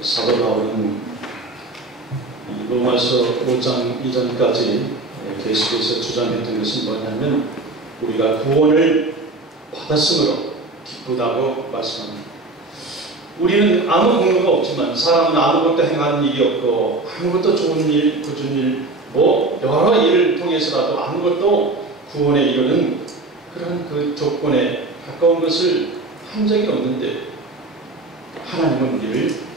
사도 바울은 로마서 5장 이전까지 계속해서 주장했던 것은 뭐냐면 우리가 구원을 받았으므로 기쁘다고 말씀합니다. 우리는 아무 공로가 없지만 사람은 아무것도 행하는 일이 없고 아무것도 좋은 일, 굳은 일, 뭐 여러 일을 통해서라도 아무것도 구원에 이르는 그런 그 조건에 가까운 것을 한 적이 없는데 하나님은 우리를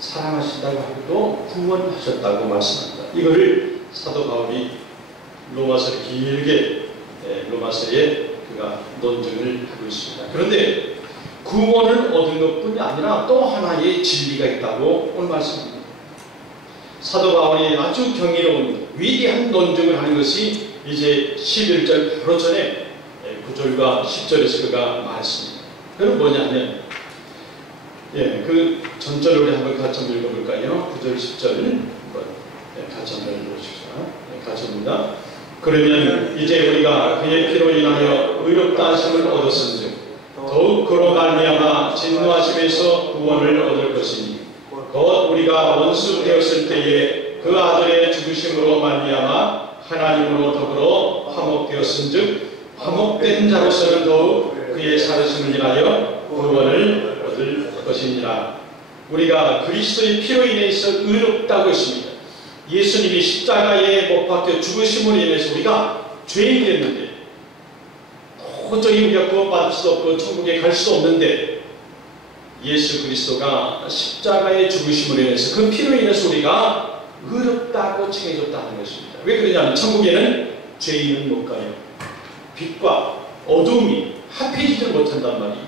사랑하신다고 하고도 구원하셨다고 말씀합니다. 이거를 사도 바울이 로마서를 길게 로마서에 그가 논증을 하고 있습니다. 그런데 구원을 얻은 것뿐이 아니라 또 하나의 진리가 있다고 오늘 말씀합니다. 사도 바울이 아주 경이로운 위대한 논증을 하는 것이 이제 11절 바로 전에 9절과 10절에서 그가 말했습니다. 그건 뭐냐면 그 전절을 우리 한번 같이 한번 읽어볼까요? 9절 10절 한번 같이 한번 읽어보십시오. 같이 합니다. 그러면 이제 우리가 그의 피로 인하여 의롭다 하심을 얻었은즉 더욱 그로 말미암아 진노하심에서 구원을 얻을 것이니 곧 우리가 원수 되었을 때에 그 아들의 죽으심으로 말미암아 하나님으로 더불어 화목되었은즉 화목된 자로서는 더욱 그의 살으심을 인하여 구원을 얻을 것이니라. 우리가 그리스도의 피로 인해서 의롭다고 했습니다. 예수님이 십자가에 못 박혀 죽으심으로 인해서 우리가 죄인이 됐는데 도저히 우리가 구원받을 수 없고 천국에 갈 수 없는데 예수 그리스도가 십자가에 죽으심으로 인해서 그 피로 인해서 우리가 의롭다고 칭해졌다는 것입니다. 왜 그러냐면 천국에는 죄인은 못 가요. 빛과 어둠이 합해지지 못한단 말이에요.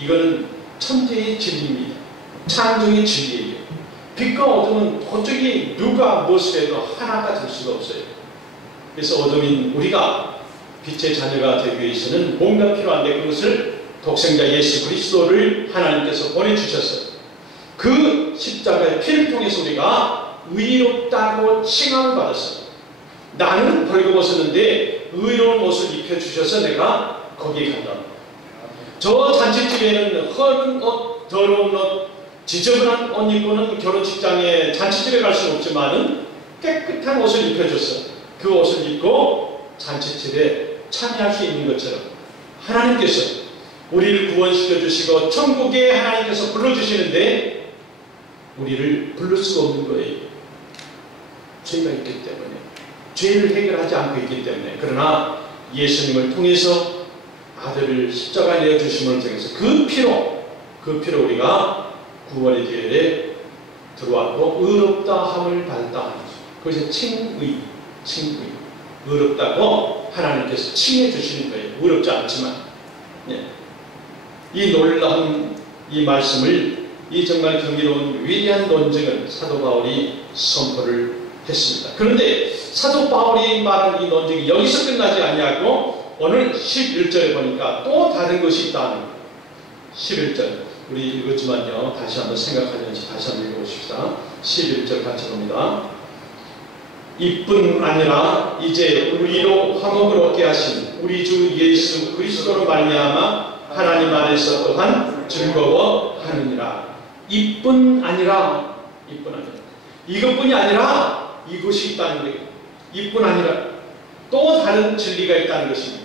이거는 천재의 진리입니다. 창조의 진리예요. 빛과 어둠은 도저히 누가 무엇을 해도 하나가 될 수가 없어요. 그래서 어둠인 우리가 빛의 자녀가 되기 위해서는 뭔가 필요한데 그것을 독생자 예수 그리스도를 하나님께서 보내주셨어요. 그 십자가의 피를 통해서 우리가 의롭다고 칭함을 받았어요. 나는 벌거벗었는데 의로운 옷을 입혀주셔서 내가 거기에 간다. 저 잔치집에는 헐은 옷, 더러운 옷, 지저분한 옷 입고는 결혼식장에 잔치집에 갈 수는 없지만은 깨끗한 옷을 입혀줬어. 그 옷을 입고 잔치집에 참여할 수 있는 것처럼 하나님께서 우리를 구원시켜 주시고 천국에 하나님께서 불러주시는데 우리를 부를 수가 없는 거예요. 죄가 있기 때문에, 죄를 해결하지 않고 있기 때문에. 그러나 예수님을 통해서 아들을 십자가에 내어주심을 통해서 그 피로 우리가 구원의 기회에 들어왔고 의롭다 함을 받았다 하는 거죠. 그것이 칭의. 의롭다고 하나님께서 칭해 주시는 거예요. 의롭지 않지만. 이 놀라운 이 말씀을, 이 정말 경이로운 위대한 논증을 사도 바울이 선포를 했습니다. 그런데 사도 바울이 말한 이 논증이 여기서 끝나지 아니하고 오늘 11절에 보니까 또 다른 것이 있다는 거예요. 11절 우리 읽었지만요, 다시 한번 생각하면서 다시 한번 읽어보십시다. 11절 같이 봅니다. 이뿐 아니라 이제 우리로 화목을 얻게 하신 우리 주 예수 그리스도로 말미암아 하나님 안에서 또한 즐거워하느니라. 이뿐 아니라 이것뿐이 아니라 이것이 있다는 거예요. 이뿐 아니라 또 다른 진리가 있다는 것입니다.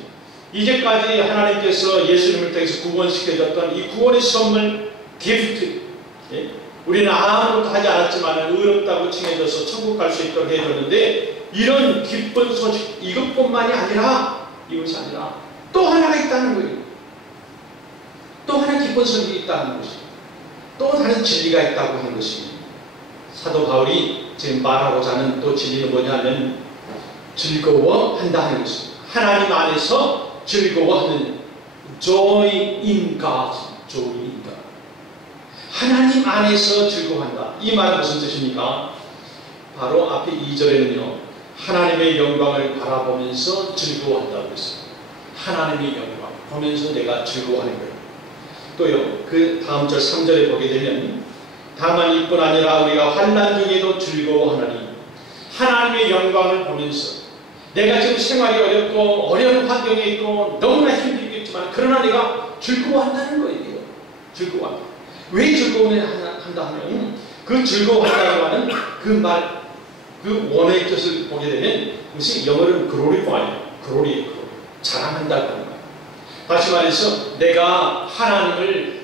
이제까지 하나님께서 예수님을 통해서 구원시켜줬던 이 구원의 선물, 기프트, 우리는 아무것도 하지 않았지만 의롭다고 칭해져서 천국 갈 수 있도록 해줬는데 이런 기쁜 소식, 이것뿐만이 아니라 이것이 아니라 또 하나가 있다는 거예요. 또 하나 기쁜 소식이 있다는 것입니다. 또 다른 진리가 있다고 하는 것입니다. 사도 바울이 지금 말하고자 하는 또 진리는 뭐냐면 즐거워한다 하는 것입니다. 하나님 안에서 즐거워하는 joy in God, joy in God. 하나님 안에서 즐거워한다. 이 말은 무슨 뜻입니까? 바로 앞에 2절에는요. 하나님의 영광을 바라보면서 즐거워한다고 했어요. 하나님의 영광 보면서 내가 즐거워하는 거예요. 또요. 그 다음 절 3절에 보게 되면 다만 이뿐 아니라 우리가 환난 중에도 즐거워하나니 하나님의 영광을 보면서 내가 지금 생활이 어렵고 어려운 환경에 있고 너무나 힘들겠지만 그러나 내가 즐거워한다는 거예요. 즐거워한다. 왜 즐거워하느냐 자랑한다 하면 그 즐거워한다고 하는 그 말, 그 원어의 뜻을 보게 되면 그것이 영어로는 glorify예요. glory, 자랑한다고 하는 말. 다시 말해서 내가 하나님을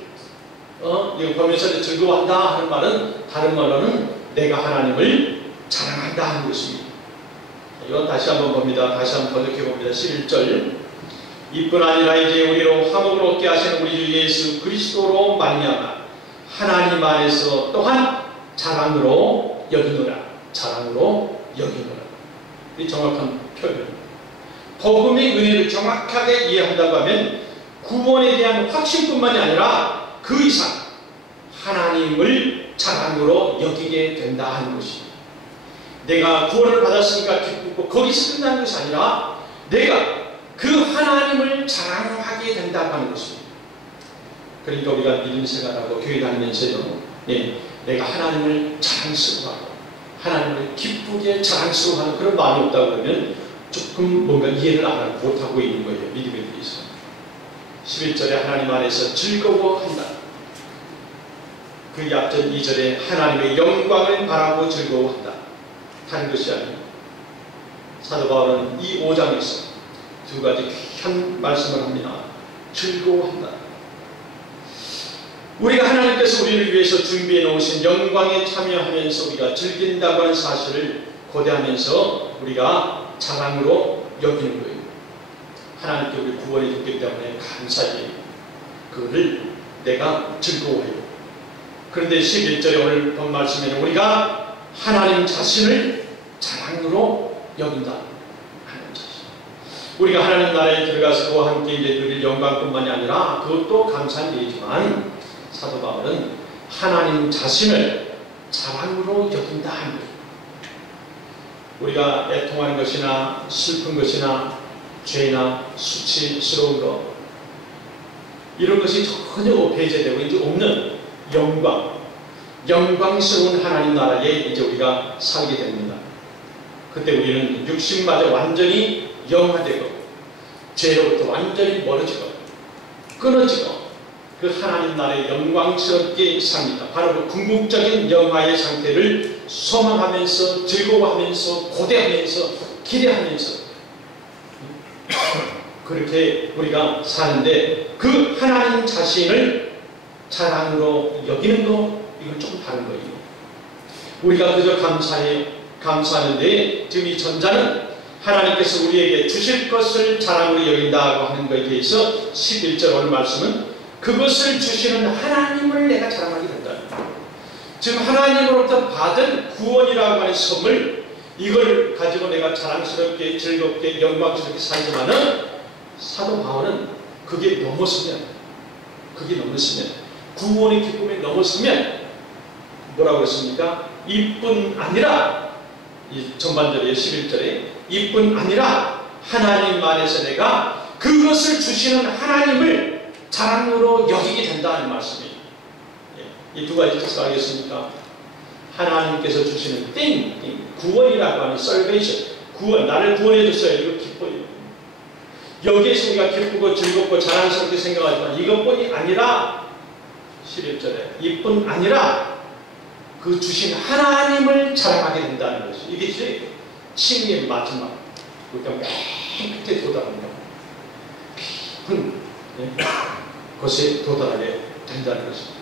이거 보면서 즐거워한다 하는 말은 다른 말로는 내가 하나님을 자랑한다 하는 것입니다. 이건 다시 한번 봅니다. 다시 한번 번역해 봅니다. 11절. 이뿐 아니라 이제 우리로 화목을 얻게 하시는 우리 주 예수 그리스도로 말미암아 하나님 안에서 또한 자랑으로 여기노라. 자랑으로 여기노라. 이 정확한 표현입니다. 복음의 은혜를 정확하게 이해한다고 하면 구원에 대한 확신뿐만이 아니라 그 이상 하나님을 자랑으로 여기게 된다 하는 것입니다. 내가 구원을 받았으니까 기쁘고 거기서 끝나는 것이 아니라 내가 그 하나님을 자랑하게 된다고 하는 것입니다. 그러니까 우리가 믿음 생활하고 교회 다니면서요, 내가 하나님을 자랑스러워하고 하나님을 기쁘게 자랑스러워하는 그런 마음이 없다고 그러면 조금 뭔가 이해를 못하고 있는 거예요. 믿음에 대해서. 11절에 하나님 안에서 즐거워한다. 그 앞전 2절에 하나님의 영광을 바라고 즐거워한다. 다른 것이 아니에요. 사도 바울은 이 5장에서 두 가지 귀한 말씀을 합니다. 즐거워한다. 우리가 하나님께서 우리를 위해서 준비해 놓으신 영광에 참여하면서 우리가 즐긴다고 하는 사실을 고대하면서 우리가 자랑으로 여기는 거예요. 하나님께 우리 구원해 줬기 때문에 감사해요. 그거를 내가 즐거워해요. 그런데 11절에 오늘 본 말씀에는 우리가 하나님 자신을 자랑으로 여긴다. 하나님 자신. 우리가 하나님 나라에 들어가서 그와 함께 이제 누릴 영광뿐만이 아니라 그것도 감사한 일이지만 사도 바울은 하나님 자신을 자랑으로 여긴다 하는 거예요. 우리가 애통하는 것이나 슬픈 것이나 죄나 수치스러운 것 이런 것이 전혀 배제되고 이제 없는 영광스러운 하나님 나라에 이제 우리가 살게 됩니다. 그때 우리는 육신마저 완전히 영화되고 죄로부터 완전히 멀어지고 끊어지고 그 하나님 나라에 영광스럽게 삽니다. 바로 그 궁극적인 영화의 상태를 소망하면서 즐거워하면서 고대하면서 기대하면서 그렇게 우리가 사는데 그 하나님 자신을 자랑으로 여기는 거 이건 조금 다른 거예요. 우리가 그저 감사하는데 지금 이 전자는 하나님께서 우리에게 주실 것을 자랑으로 여긴다고 하는 것에 대해서 11절 오늘 말씀은 그것을 주시는 하나님을 내가 자랑하게 된다. 지금 하나님으로부터 받은 구원이라고 하는 선물 이걸 가지고 내가 자랑스럽게 즐겁게 영광스럽게 살지만은 사도 바울은 그게 넘어서면 구원의 기쁨에 넘어서면 뭐라고 했습니까? 이뿐 아니라 이 전반절에 11절에 이뿐 아니라 하나님 안에서 내가 그것을 주시는 하나님을 자랑으로 여기게 된다는 말씀이에요. 이 두 가지 뜻을 알겠습니까? 하나님께서 주시는 구원이라고 하는 salvation, 구원, 나를 구원해 줬어요. 이거 기뻐요. 여기에서 우리가 기쁘고 즐겁고 자랑스럽게 생각하지만 이것뿐이 아니라 11절에 이뿐 아니라 그 주신 하나님을 자랑하게 된다는 것이 이게 칭의의 마지막 그러니까 맨 끝에 도달합니다. 깊은 곳에 도달하게 된다는 것입니다.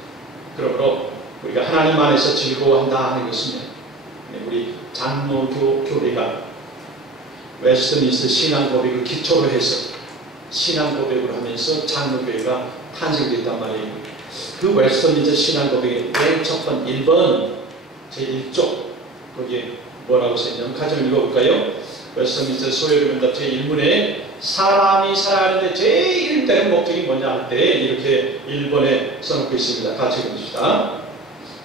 그러므로 우리가 하나님 안에서 즐거워한다 하는 것은 우리 장로교 교회가 웨스트민스터 신앙 고백을 기초로 해서 신앙 고백을 하면서 장로교회가 탄생됐단 말이에요. 그 웨스트민스터 신앙 고백의 맨 첫 번 1번 제1쪽 거기에 뭐라고 써있냐면 가정 읽어볼까요? 웨스트민스터 소요리문답 제1문에 사람이 살아가는데 제일 되는 목적이 뭐냐 할 때 이렇게 1번에 써놓고 있습니다. 같이 읽읍시다.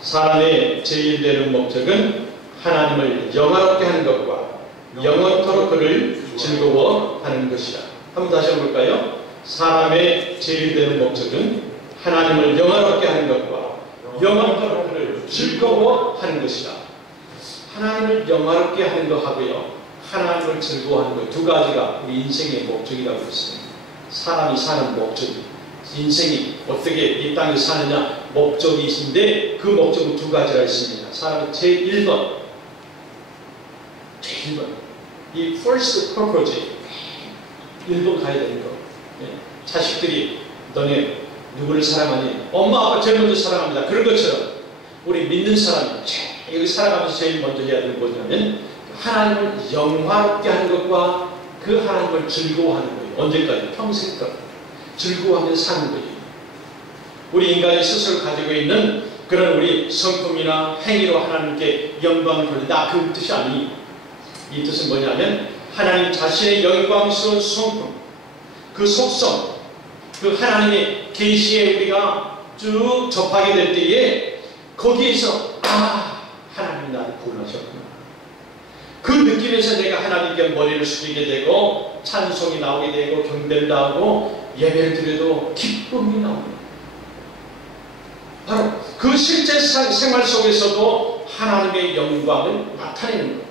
사람의 제일 되는 목적은 하나님을 영화롭게 하는 것과 영원토록 그를 즐거워하는 것이다. 한번 다시 해볼까요? 사람의 제일 되는 목적은 하나님을 영화롭게 하는 것과 영원토록 그를 즐거워하는 것이다. 하나님을 영화롭게 하는 것하고요 하나님을 즐거워하는 것 두 가지가 우리 인생의 목적이라고 했습니다. 사람이 사는 목적이 인생이 어떻게 이 땅에 사느냐 목적이 있는데 그 목적은 두 가지가 있습니다. 사람은 제1번 이 first purpose 1번 가야 되는 거. 자식들이 너네 누구를 사랑하니? 엄마 아빠 제일 먼저 사랑합니다. 그런 것처럼 우리 믿는 사람이 여기 살아가면서 제일 먼저 해야 되는 뭐냐면 하나님을 영화롭게 하는 것과 그 하나님을 즐거워하는 거예요. 언제까지? 평생까지 즐거워하면서 사는 거예요. 우리 인간이 스스로 가지고 있는 그런 우리 성품이나 행위로 하나님께 영광을 돌린다. 그 뜻이 아니. 이 뜻은 뭐냐면 하나님 자신의 영광스러운 성품, 그 속성, 그 하나님의 계시에 우리가 쭉 접하게 될 때에 거기에서 하나님이 나를 구원하셨구나. 그 느낌에서 내가 하나님께 머리를 숙이게 되고 찬송이 나오게 되고 경배를 나오고 예배를 드려도 기쁨이 나옵니다. 바로 그 실제 생활 속에서도 하나님의 영광을 나타내는 것.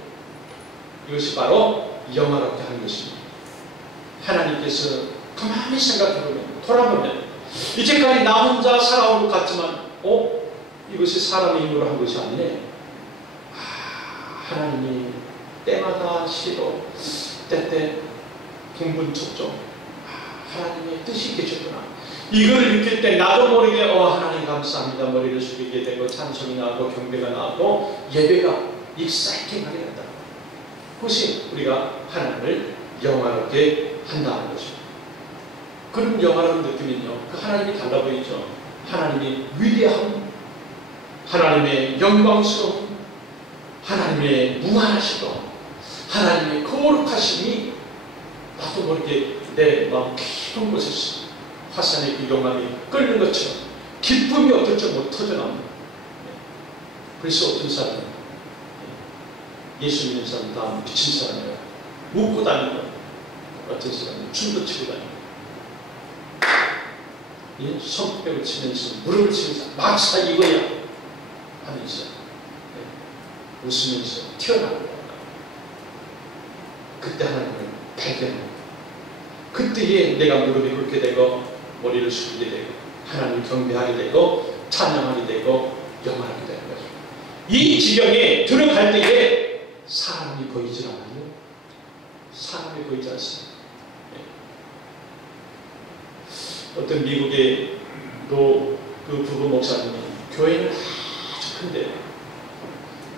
이것이 바로 영화롭게 하는 것입니다. 하나님께서 가만히 생각해보면 돌아보면 이제까지 나 혼자 살아온 것 같지만 이것이 사람의 힘으로 한 것이 아니네. 하나님이 때마다 시로 때때 분분촉촉 하나님의 뜻이 계셨구나. 이걸 느낄 때 나도 모르게 하나님 감사합니다. 머리를 숙이게 되고 찬송이 나오고 경배가 나오고 예배가 익사이팅하게 된다. 그것이 우리가 하나님을 영화롭게 한다는 것입니다. 그런 영화로운 느낌은요, 그 하나님이 달라 보이죠. 하나님의 위대함, 하나님의 영광스러움, 하나님의 무한하시고 하나님의 거룩하심이 나도 모르게 내 마음 깊은 곳에서 화산의 그 영광이 끓는 것처럼 기쁨이 어떨 줄 못 터져나옵니다. 그래서 어떤 사람은 예수 믿는 사람 다 미친 사람이에요. 묻고 다니고 어떤 사람은 춤도 추고 다니고 손뼉을 치면서 무릎을 치면서 막사 이거야 하면서 웃으면서 튀어나오고 그때 하나님을 발견합니다. 그때에 내가 무릎이 꿇게 되고 머리를 숙이게 되고 하나님을 경배하게 되고 찬양하게 되고 영화하게 되는 거죠. 이 지경에 들어갈 때에 사람이 보이질 않아요. 사람이 보이지 않습니다. 어떤 미국의 그 부부 목사님이 교회는 아주 큰데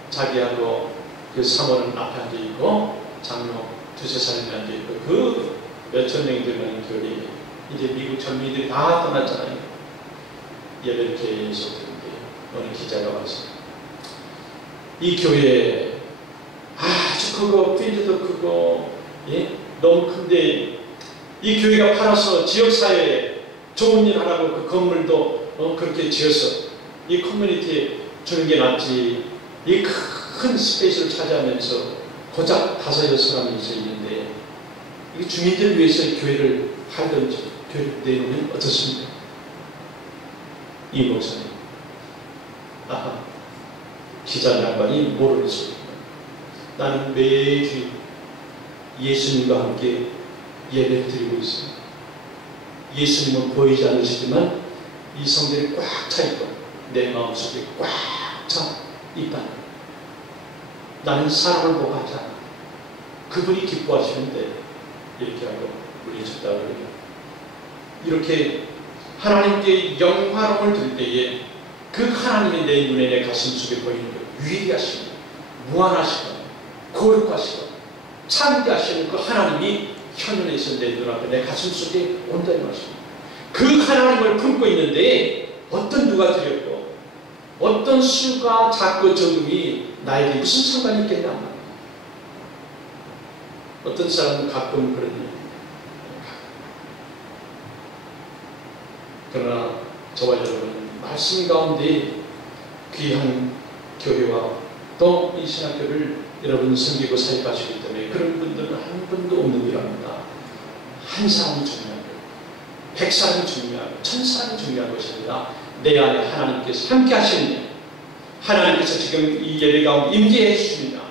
자기하고 그 사모는 앞에 앉아있고 장로 두세 사람이 앉아있고 그 몇천 명이 되는 교회 이제 미국 젊은이들이 다 떠났잖아요. 예배를 계속 듣는데 어느 기자가 와서 이 교회에 아주 크고 필드도 크고 너무 큰데 이 교회가 팔아서 지역사회에 좋은 일 하라고 그 건물도 그렇게 지어서 이 커뮤니티에 주는 게 낫지 이 큰 스페이스를 차지하면서 고작 5, 6사람이 있는데 이 주민들 위해서 교회를 팔든지 교회를 내놓으면 어떻습니까? 이 목사님 기자 양반이 모르는 소리입니다. 나는 매주 예수님과 함께 예배를 드리고 있습니다. 예수님은 보이지 않으시지만 이 성전이 꽉 차 있고 내 마음속에 꽉 차 있다. 나는 사람을 보고 하지 않아. 그분이 기뻐하시는데 이렇게 하고 우리 적당을 해요. 이렇게 하나님께 영화로움을 드릴 때에 그 하나님이 내 눈에 내 가슴 속에 보이는 것 위대하시고 무한하시고 거룩하시고 참되하시는 그 하나님이 현현에서 내 눈앞에 내 가슴 속에 온다는 것입니다. 그 하나님을 품고 있는데 어떤 누가 드렸고 어떤 수가 작고 적음이 나에게 무슨 상관이 있겠냐 말이에요. 어떤 사람은 가끔 그러니 그러나 저와 여러분은 말씀 가운데 귀한 교회와 또 이 신학교를 여러분 섬기고 사역하시기 때문에 그런 분들은 한 분도 없는 줄 압니다. 한 사람이 중요한 거예요. 100사람이 중요하고 1000사람이 중요한 것이 아니라 내 안에 하나님께서 함께 하시느냐, 하나님께서 지금 이 예배 가운데 임재해 주시느냐,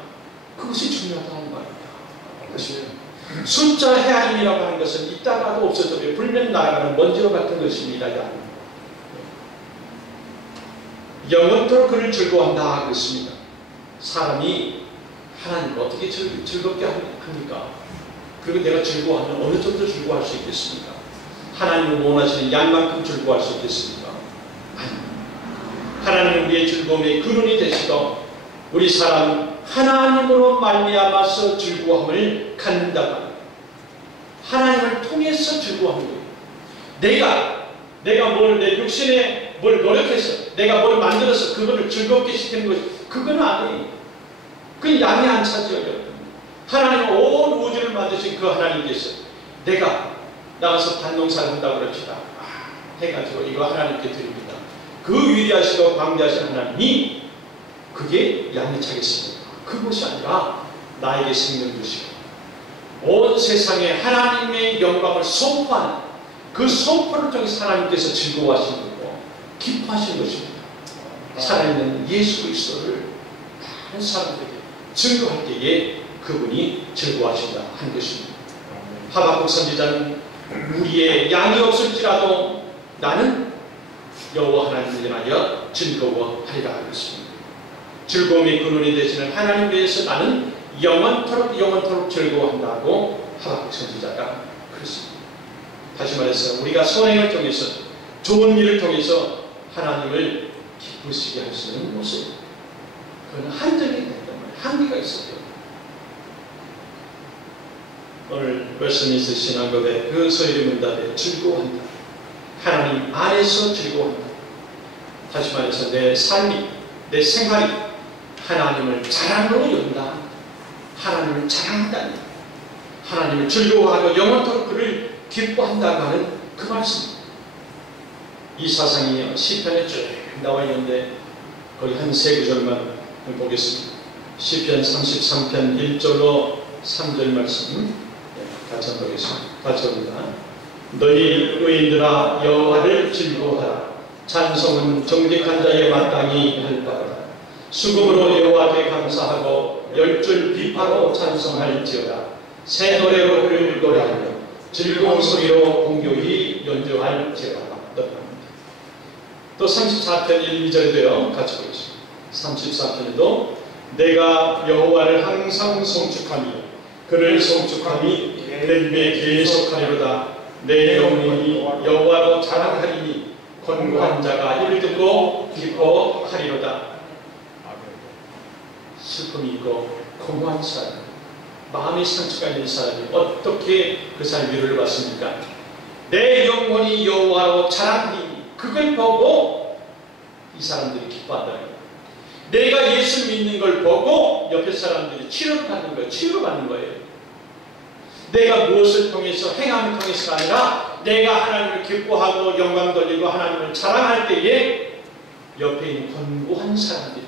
그것이 중요하다는 말입니다. 그것이 숫자 헤아림이라고 하는 것은 있다가도 없어져 불면 날아가는 먼지와 같은 것입니다. 영원토록 그를 즐거워한다 그랬습니다. 사람이 하나님을 어떻게 즐겁게 합니까? 그리고 내가 즐거워하면 어느 정도 즐거워할 수 있겠습니까? 하나님을 원하시는 양만큼 즐거워할 수 있겠습니까? 아니. 하나님은 우리의 즐거움의 근원이 되시고 우리 사람 하나님으로 말미암아서 즐거움을 갖는다고 하나님을 통해서 즐거워하는 거예요. 내가 뭘 내 육신에 뭘 노력해서 내가 뭘 만들어서 그거를 즐겁게 시키는 것이 그건 아니에요. 그건 양이 안 차지해요. 하나님은 온 우주를 만드신 그 하나님께서 내가 나가서 밭농사를 한다고 그럽시다. 해가지고 이거 하나님께 드립니다. 그 위대하시고 광대하신 하나님이 그게 양이 차겠습니다. 그것이 아니라 나에게 생명 주시고 온 세상에 하나님의 영광을 선포하는 그 선포를 통해서 하나님께서 즐거워하시는 거고 기뻐하시는 것입니다. 살아있는 예수 그리스도를 많은 사람들에게 증거할 때에 그분이 즐거워하신다 하는 것입니다. 하박국 선지자는 우리의 양이 없을지라도 나는 여호와 하나님을 인하여 즐거워하리라 하였습니다. 즐거움의 근원이 되시는 하나님 위해서 나는 영원토록 즐거워한다고 하박국 선지자가 그랬습니다. 다시 말해서 우리가 선행을 통해서 좋은 일을 통해서 하나님을 기쁘시게 할 수 있는 모습 그건 한정이 된단 말이에요. 한계가 있어요. 오늘 웨스트민스터 신앙고백 그 서열의 문답에 즐거워한다. 하나님 안에서 즐거워한다. 다시 말해서 내 삶이 내 생활이 하나님을 자랑으로 연다. 하나님을 자랑한다니 하나님을 즐거워하고 영원토록 그를 기뻐한다고 하는 그 말씀. 이 사상이 시편에 쭉 나와 있는데 거기 한 세 구절만 보겠습니다. 시편 33편 1절로 3절 말씀 같이 한번 보겠습니다. 같이 봅니다. 너희 의인들아 여호와를 즐거워하라. 찬송은 정직한 자의 마땅히 할 바라. 수금으로 여호와께 감사하고 열줄 비파로 찬송할지어다. 새 노래로 그를 노래하며 즐거운 소리로 공교히 연주할지어다. 또 34편 1, 2절에도요. 같이 보겠습니다. 34편에도 내가 여호와를 항상 송축하며 그를 송축하니 내 입에 계속하리로다. 내 영혼이 여호와로 자랑하리니 권고한 자가 이를 듣고 기뻐하리로다. 슬픔이 있고 공허한 사람, 마음이 상처가 있는 사람이 어떻게 그 사람의 위로를 받습니까? 내 영혼이 여호와로 자랑하리니 그걸 보고 이 사람들이 기뻐한다는 거예요. 내가 예수 믿는 걸 보고 옆에 사람들이 치료를 받는 거예요. 치유를 받는 거예요. 내가 무엇을 통해서 행함을 통해서가 아니라 내가 하나님을 기뻐하고 영광 돌리고 하나님을 자랑할 때에 옆에 있는 권고한 사람들이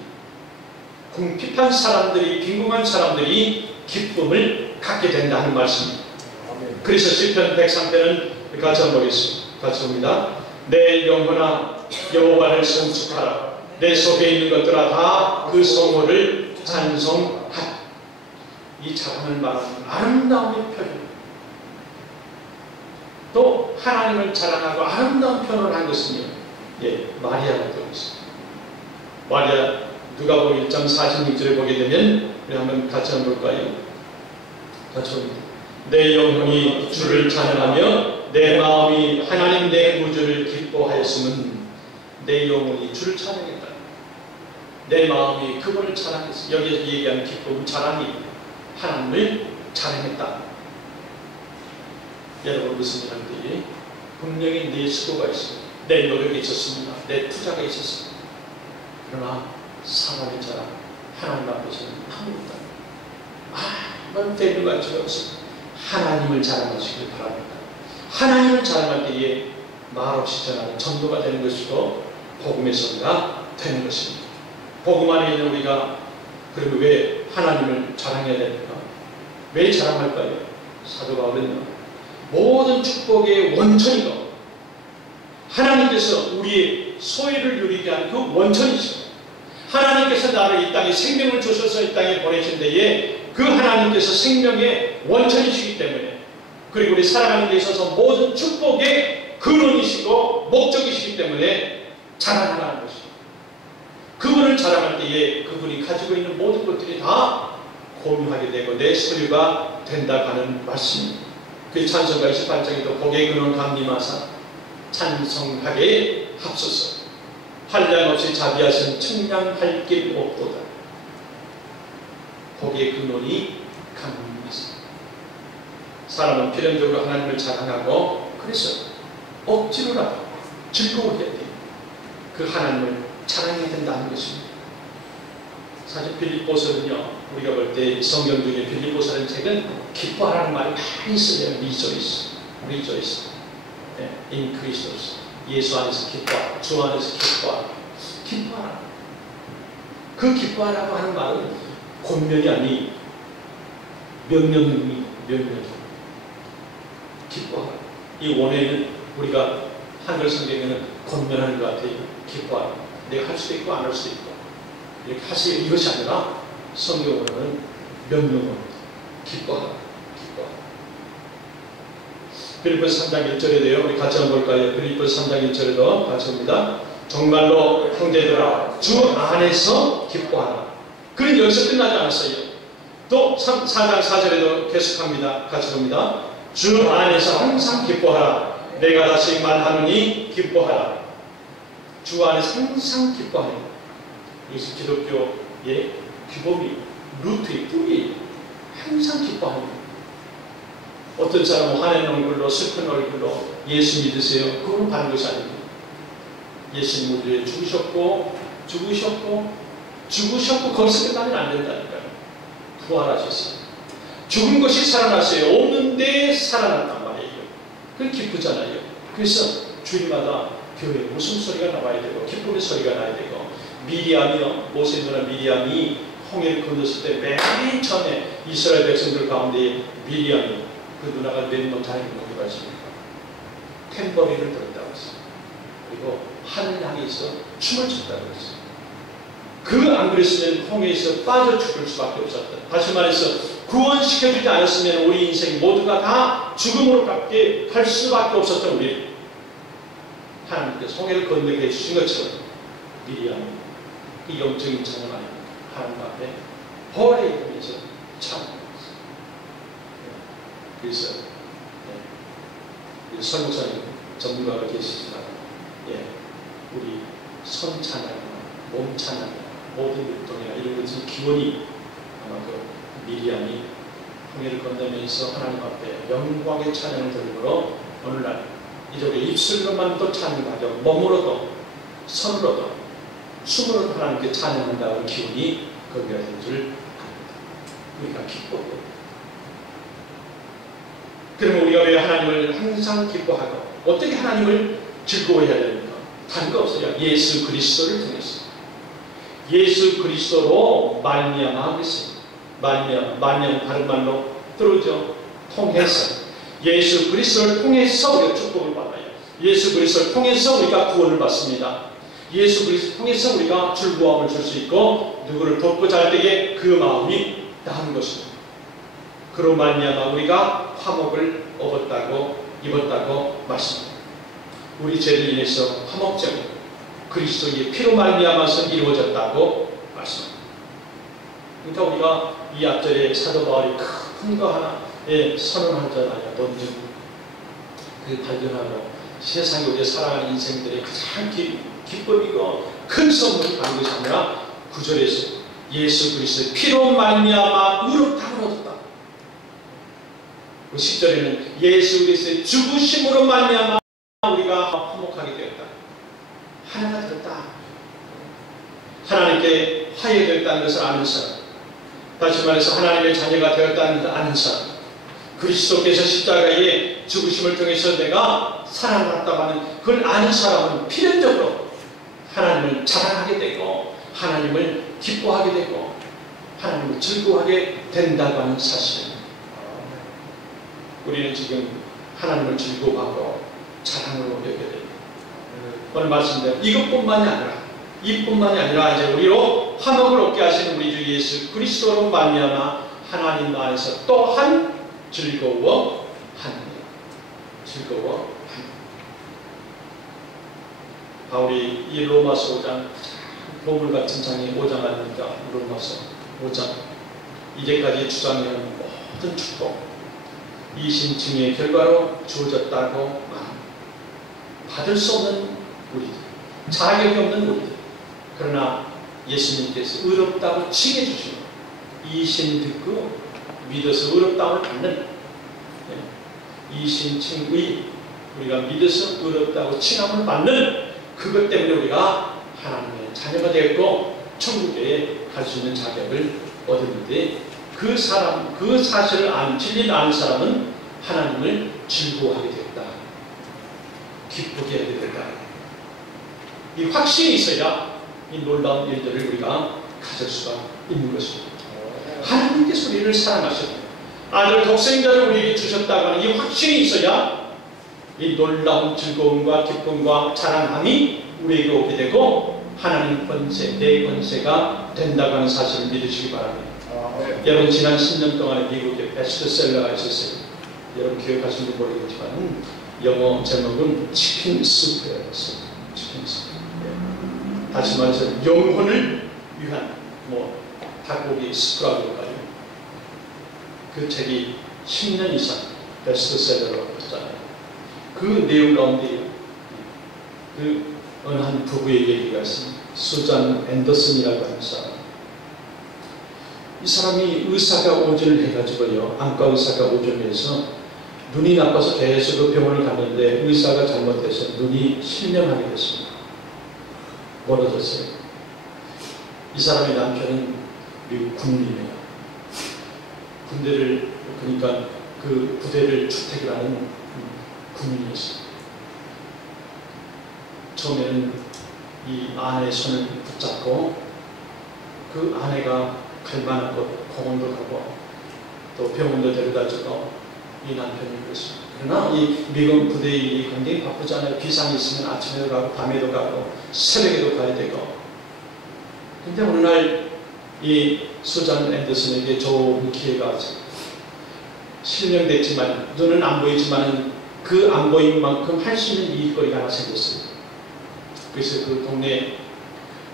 궁핍한 사람들이 빈궁한 사람들이 기쁨을 갖게 된다는 말씀입니다. 그래서 시편 103편은 같이 한번 보겠습니다. 같이 봅니다. 내 영혼아 여호와를 송축하라. 내 속에 있는 것들아 다 그 성호를 찬송하라. 이 자랑을 말하는 아름다움의 표현. 또 하나님을 자랑하고 아름다운 표현을 한 것은요. 마리아가 되어 있습니다. 마리아 누가복음 1장 46절에 보게 되면 우리 한번 같이 한번 볼까요? 같이 봅니다. 내 영혼이 주를 찬양하며 내 마음이 하나님 내 구주를 기뻐하였음은 내 영혼이 주를 찬양했다. 내 마음이 그분을 찬양했어. 여기서 얘기하는 기쁨, 자랑이 하나님을 찬양했다. 여러분 무슨 일 하는지 분명히 내 수고가 있습니다. 내 노력이 있었습니다. 내 투자가 있었습니다. 그러나 사람의 자랑, 하나님 앞에서는 아무것도 아무런 되는 가치가 없습니다. 하나님을 자랑하시길 바랍니다. 하나님을 자랑할 때에 말없이 전하는 전도가 되는 것이고 복음의 소리가 되는 것입니다. 복음 안에 있는 우리가 그러면 왜 하나님을 자랑해야 됩니까? 왜 자랑할까요? 사도 바울은 모든 축복의 원천이고 하나님께서 우리의 소유를 누리게 한 그 원천이시고 하나님께서 나를 이 땅에 생명을 주셔서 이 땅에 보내신 데에 그 하나님께서 생명의 원천이시기 때문에, 그리고 우리 살아가는 데 있어서 모든 축복의 근원이시고 목적이시기 때문에 자랑하라는 것입니다. 그분을 자랑할 때에 그분이 가지고 있는 모든 것들이 다 공유하게 되고 내 소유가 된다고 하는 말씀입니다. 그 찬송가 28장에도 복의 근원 감림하사 찬송하게 합소서. 한량없이 자비하신 청량할 길 없도다. 복의 근원이 감림하사. 사람은 필연적으로 하나님을 자랑하고 그래서 억지로라도 즐거워해야 돼요. 그 하나님을 자랑해야 된다는 것입니다. 사실 빌립보서는요, 우리가 볼 때 성경 중에 빌립보서라는 책은 기뻐하라는 말이 많이 쓰여요. 리조이스, 리조이스. in Christos. 예수 안에서 기뻐하라, 주 안에서 기뻐하라. 기뻐하라. 그 기뻐하라고 하는 말은 권면이 아니 명령입니다. 명령. 기뻐하라. 이 원어에는 우리가 한글 성경에는 권면하는 것 같아요. 기뻐하라. 내가 할 수도 있고 안 할 수도 있고 이렇게 하세요. 이것이 아니라 성경으로는 명령입니다. 기뻐하라. 기뻐하라. 빌립보서 3장 1절에도요. 우리 같이 한번 볼까요? 빌립보서 3장 1절에도 같이 봅니다. 정말로 형제들아 주 안에서 기뻐하라. 그는 여기서 끝나지 않았어요. 또 4장 4절에도 계속합니다. 같이 봅니다. 주 안에서 항상 기뻐하라. 내가 다시 말하노니 기뻐하라. 주 안에서 항상 기뻐하라. 이것이 기독교의 규범이 루트의 뿌리예요. 항상 기뻐하는 거예요. 어떤 사람은 화낸 얼굴로 슬픈 얼굴로 예수 믿으세요. 그건 바른 것이 아닙니다. 예수님 우리를 죽으셨고 거기서 끝나면 안 된다니까요. 부활하셨어요. 죽은 것이 살아났어요. 없는데 살아났단 말이에요. 그게 기쁘잖아요. 그래서 주일마다 교회에 웃음소리가 나와야 되고 기쁨의 소리가 나야 되고, 미리암이요, 모세의 누나 미리암이 홍해를 건넜을 때 맨 처음에 이스라엘 백성들 가운데 미리암이 그 누나가 몇 못하는 뭐가 있습니까? 탬버린을 들었다고 했어요. 그리고 하늘 향해서 춤을 췄다고 했어요. 그 안 그랬으면 홍해에서 빠져 죽을 수밖에 없었다. 다시 말해서 구원시켜주지 않았으면 우리 인생 모두가 다 죽음으로 갈 수밖에 없었던 우리 하나님께서 홍해를 건너게 해주신 것처럼 미리암이 이 영적인 찬양 아닙니까? 하나님 앞에 호레이면서 찬양했어요. 그래서 설목사님 전문가가 계시지만 우리 선 찬양이나 몸 찬양이나 모든 율동이나 이런 것은 기원이 아마 그 미리암이 홍해를 건너면서 하나님 앞에 영광의 찬양을 들므로 오늘날 이쪽에 입술로만도 찬양하죠. 몸으로도 손으로도 숨으로도 하나님께 찬양한다는 기운이 거기가 된 줄 압니다. 우리가 기뻐요. 그러면 우리가 왜 하나님을 항상 기뻐하고 어떻게 하나님을 즐거워해야 됩니까? 다른 거 없어요. 예수 그리스도를 통해서. 예수 그리스도로 말미암아 하겠습니다. 말미암 다른 말로 들어오죠. 통해서. 예수 그리스도를 통해서 우리가 축복을 받아요. 예수 그리스도를 통해서 우리가 구원을 받습니다. 예수 그리스도를 통해서 우리가 즐거움을 줄 수 있고 누구를 돕고자 할 때에 그 마음이 나은 것입니다. 그로 말미암아 우리가 화목을 입었다고 말씀합니다. 우리 죄를 인해서 화목제는 그리스도의 피로 말미암아서 이루어졌다고 말씀합니다. 그러니까 우리가 이 앞절에 사도 바울이 큰 거 하나에 선언하잖아요. 논증. 그 발견하고 세상에 우리가 살아가는 인생들의 가장 기쁨이고 큰 선물이 받은 것이 아니라 9절에서 예수 그리스도의 피로 말미암아 의롭다고 얻었다. 10절에는 예수 그리스도의 죽으심으로 말미암아 우리가 화목하게 되었다. 하나가 되었다. 하나님께 화해되었다는 것을 아는 사람, 다시 말해서 하나님의 자녀가 되었다는 것을 아는 사람, 그리스도께서 십자가의 죽으심을 통해서 내가 살아났다고 하는 그걸 아는 사람은 필연적으로 하나님을 자랑하게 되고 하나님을 기뻐하게 되고 하나님을 즐거워하게 된다고 하는 사실입니다. 우리는 지금 하나님을 즐거워하고 자랑으로 여겨야 됩니다. 오늘 말씀대로 이것뿐만이 아니라 이제 우리로 화목을 얻게 하시는 우리 주 예수 그리스도로 말미암아 하나님 안에서 또한 즐거워합니다. 즐거워합니다. 바울이 이 로마서 5장, 보물 같은 장이 5장 아닙니까? 로마서 5장. 이제까지 주장하는 모든 축복, 이신증의 결과로 주어졌다고 말합니다. 받을 수 없는 우리들, 자격이 없는 우리들. 그러나 예수님께서 의롭다고 칭해 주시고, 이신 듣고 믿어서 의롭다고 받는, 이신칭의, 우리가 믿어서 의롭다고 칭함을 받는 그것 때문에 우리가 하나님의 자녀가 되었고 천국에 갈 수 있는 자격을 얻었는데, 그 사람, 그 사실을 진리를 아는 사람은 하나님을 즐거워하게 됐다, 기쁘게 하게 됐다. 이 확신이 있어야 이 놀라운 일들을 우리가 가질 수가 있는 것입니다. 하나님께서 우리를 사랑하셨다, 아들 독생자를 우리에게 주셨다고 하는 이 확신이 있어야 이 놀라운 즐거움과 기쁨과 자랑함이 우리에게 오게 되고 하나님 권세, 내 권세가 된다고 하는 사실을 믿으시기 바랍니다. 여러분, 지난 10년 동안에 미국에 베스트셀러가 있었어요. 여러분 기억하시는지 모르겠지만 영어 제목은 치킨 스프였어요. 치킨 스프. 다시 말해서 영혼을 위한 닭고기 스프라고 할까요? 그 책이 10년 이상 베스트셀러로 했잖아요. 그 내용 가운데 그 어느 한 부부의 얘기가 있습니다. 수잔 앤더슨이라고 하는 사람. 이 사람이 의사가 오전을 해가지고요, 안과 의사가 오전을 해서 눈이 나빠서 계속 그 병원을 갔는데 의사가 잘못돼서 눈이 실명하게 됐습니다. 멀어졌어요. 이 사람의 남편은 미국 군인이에요. 군대를, 그러니까 그 부대를 주택을 하는 군인이었어요. 처음에는 이 아내의 손을 붙잡고 그 아내가 갈 만한 곳, 공원도 가고 또 병원도 데려다주고 이 남편이 그랬습니다. 그러나 이 미군 부대의 일이 굉장히 바쁘잖아요. 비상이 있으면 아침에도 가고 밤에도 가고 새벽에도 가야 되고. 근데 어느 날 이 수잔 앤더슨에게 좋은 기회가 왔어요. 실명됐지만, 눈은 안 보이지만 그 안 보인 만큼 할 수 있는 일거리가 하나 생겼어요. 그래서 그 동네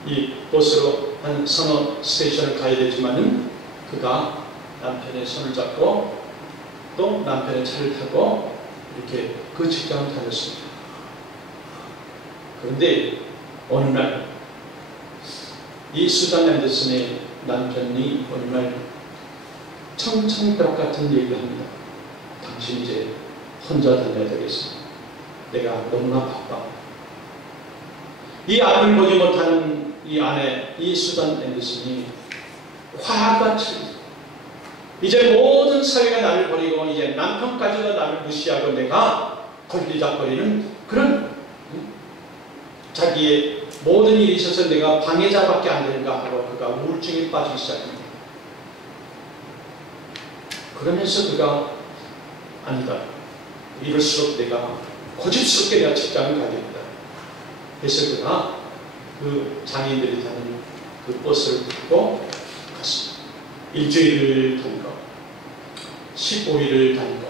이 버스로 한 서너 스테이션을 가야 되지만은 그가 남편의 손을 잡고 또 남편의 차를 타고 이렇게 그 직장을 다녔습니다. 그런데 어느 날 이 수잔 앤더슨의 남편이 어느 날 청천벽 같은 얘기를 합니다. 당신 이제 혼자 다녀야 되겠어. 내가 너무나 바빠. 이 아들을 보지 못하는 이 아내, 이 수잔 앤더슨이 화가 치고, 이제 모든 사회가 나를 버리고 이제 남편까지도 나를 무시하고 내가 걸리작거리는 그런 자기의 모든 일이 있어서 내가 방해자밖에 안 되는가 하고 그가 우울증에 빠지기 시작합니다. 그러면서 그가 아니다, 이럴수록 내가 고집스럽게 내가 직장을 가야 됩니다. 그래서 그가 그 장애인들이 타는 그 버스를 타고 갔습니다. 일주일을 다니고 15일을 다니고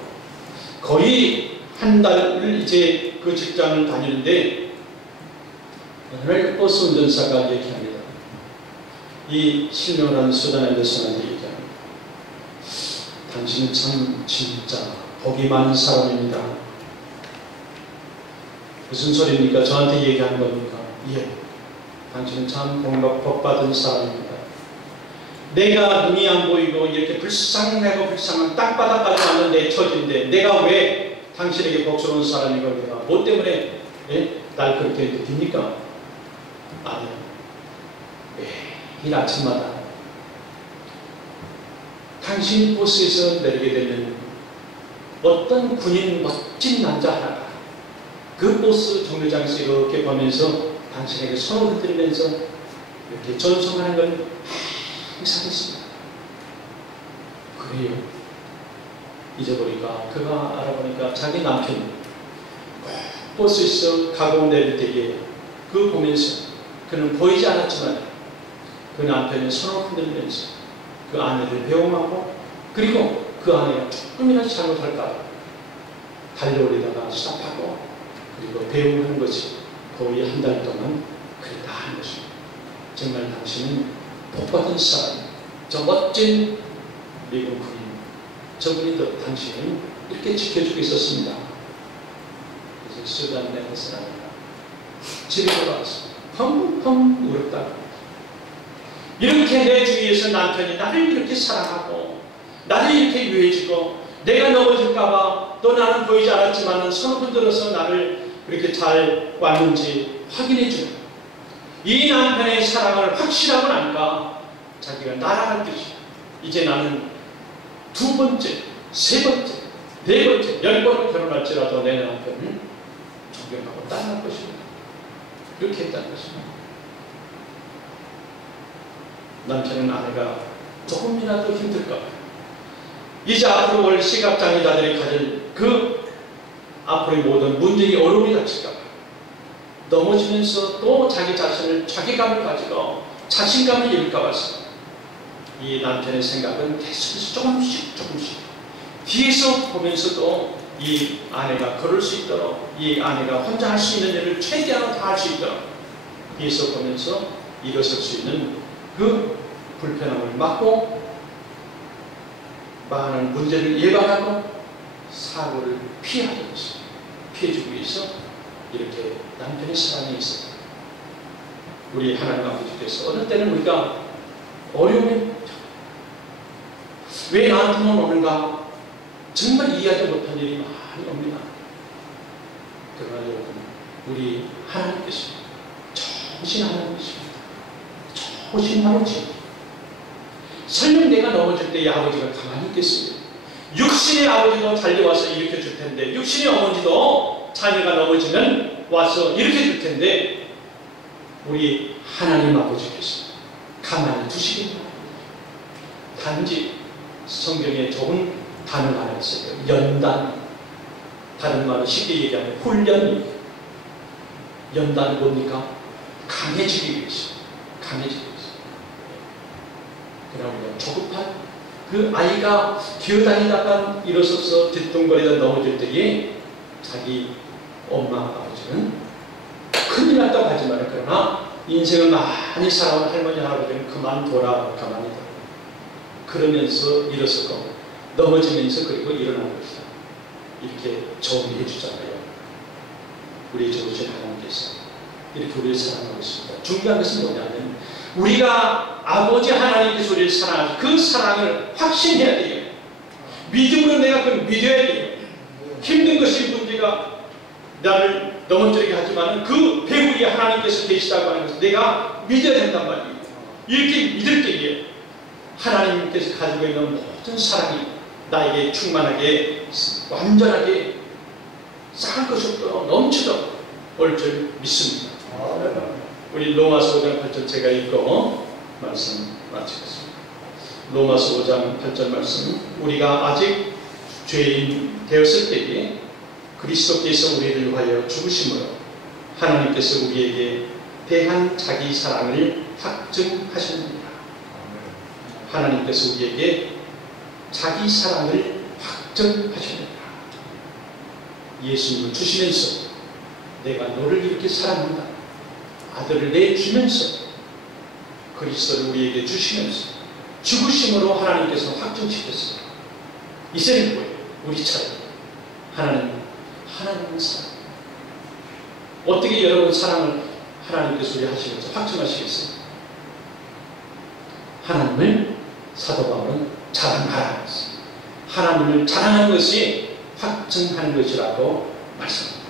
거의 한 달을 이제 그 직장을 다니는데 어느 날 버스 운전사가 얘기합니다. 이 실명을 한 수잔 앤더슨한테 얘기합니다. 당신은 참 진짜 복이 많은 사람입니다. 무슨 소리입니까? 저한테 얘기하는 겁니까? 예, 당신은 참 복받은 사람입니다. 내가 눈이 안 보이고 이렇게 불쌍하고 불쌍한 땅바닥까지 왔는데 처진데 내가 왜 당신에게 복스러운 사람이고 내가 뭐 때문에 날 그렇게 느낍니까? 아니요. 매일 아침마다 당신이 버스에서 내리게 되면 어떤 군인 멋진 남자 하나가 그 버스 정류장에서 이렇게 보면서 당신에게 손을 흔들면서 이렇게 전송하는 걸 항상 있습니다. 그래요. 잊어버리니까 그가 알아보니까 자기 남편이 버스에서 가고 내릴 때에 그 보면서 그는 보이지 않았지만 그 남편의 손을 흔들면서 그 아내를 배웅하고 그리고 그 아내가 조금이라도 잘못할까 달려오려다가 수답하고 그리고 배웅하는 것이 거의 한 달 동안 그랬다 하는 것입니다. 정말 당신은 복받은 사람, 저 멋진 미국 군인, 저분이 당신을 이렇게 지켜주고 있었습니다. 그래서 수단 멘트스라고 집에 돌아왔습니다. 펑펑 울었다. 이렇게 내 주위에서 남편이 나를 이렇게 사랑하고 나를 이렇게 유해주고 내가 넘어질까봐 또 나는 보이지 않았지만 손을 흔들어서 나를 그렇게 잘 왔는지 확인해주는 이 남편의 사랑을 확실하고 나니까 자기가 날아갈 듯이 이제 나는 두 번째, 세 번째, 네 번째, 10번을 결혼할지라도 내 남편을 존경하고 따라갈 것입니다. 그렇게 했다는 것입니다. 남편은 아내가 조금이라도 힘들까 이제 앞으로 올 시각장애자들이 가질 그 앞으로의 모든 문제의 어려움이 닥칠까 넘어지면서 또 자기 자신을 자괴감을 가지고 자신감을 잃을까 봐서 이 남편의 생각은 계속해서 조금씩 뒤에서 보면서도 이 아내가 걸을 수 있도록 이 아내가 혼자 할 수 있는 일을 최대한 다 할 수 있도록 뒤에서 보면서 일어설 수 있는 그 불편함을 막고 많은 문제를 예방하고 사고를 피하기 위해서 피해주기 위해서 이렇게 남편의 사랑이 있습니다. 우리 하나님 아버지께서 어느 때는 우리가 어려움에 왜 나한테만 오는가 정말 이해하지 못한 일이 많이 옵니다. 그러나 여러분 우리 하나님께서 좋으신 하나님이십니다. 좋으신 아버지 설령 내가 넘어질 때 이 아버지가 가만히 있겠습니다. 육신의 아버지도 달려와서 일으켜 줄 텐데 육신의 어머니도 자녀가 넘어지면 와서 일으켜 줄 텐데 우리 하나님 아버지께서 가만히 두시겠다. 단지 성경에 좋은 단어 하나 있어요. 연단. 다른 말로 쉽게 얘기하면 훈련입니다. 연단은 뭡니까? 강해지기 위해서. 강해지기 위해서. 그러나 우리가 조급한 그 아이가 기어다니다가 일어서서 뒤뚱거리다 넘어질 때에 자기 엄마 아버지는 큰일 났다고 하지만 그러나 인생을 많이 살아온 할머니 할아버지는 그만둬라 가만히 둬 그러면서 일어서고 넘어지면서 그리고 일어나는 것이다. 이렇게 정리해 주잖아요. 우리 좋으신 하나님께서 이렇게 우리를 사랑하고 있습니다. 중요한 것은 뭐냐면 우리가 아버지 하나님께서 우리를 사랑하시고 그 사랑을 확신해야 돼요. 믿음으로 내가 그걸 믿어야 돼요. 힘든 것이 문제가 나를 넘어뜨리게 하지만 그 배후에 하나님께서 계시다고 하는 것을 내가 믿어야 된단 말이에요. 이렇게 믿을 때에 하나님께서 가지고 있는 모든 사랑이 나에게 충만하게 완전하게 싹할 것이 없도록 넘치도록 올 줄 믿습니다. 우리 로마서 5장 8절 제가 읽고 말씀 마치겠습니다. 로마서 5장 8절 말씀 우리가 아직 죄인 되었을 때에 그리스도께서 우리를 위하여 죽으심으로 하나님께서 우리에게 대한 자기 사랑을 확증하셨느니라. 하나님께서 우리에게 자기 사랑을 확증하셨느니라. 예수님을 주시면서 내가 너를 이렇게 사랑한다. 아들을 내주면서 그리스도를 우리에게 주시면서 죽으심으로 하나님께서 확증시켰어요. 이제는 뭐예요? 우리처럼 하나님은 사랑. 어떻게 여러분 사랑을 하나님께서 우리 하시면서 확증하시겠어요? 하나님을 사도 바울은 자랑하라. 하나님을 자랑하는 것이 확증하는 것이라고 말씀합니다.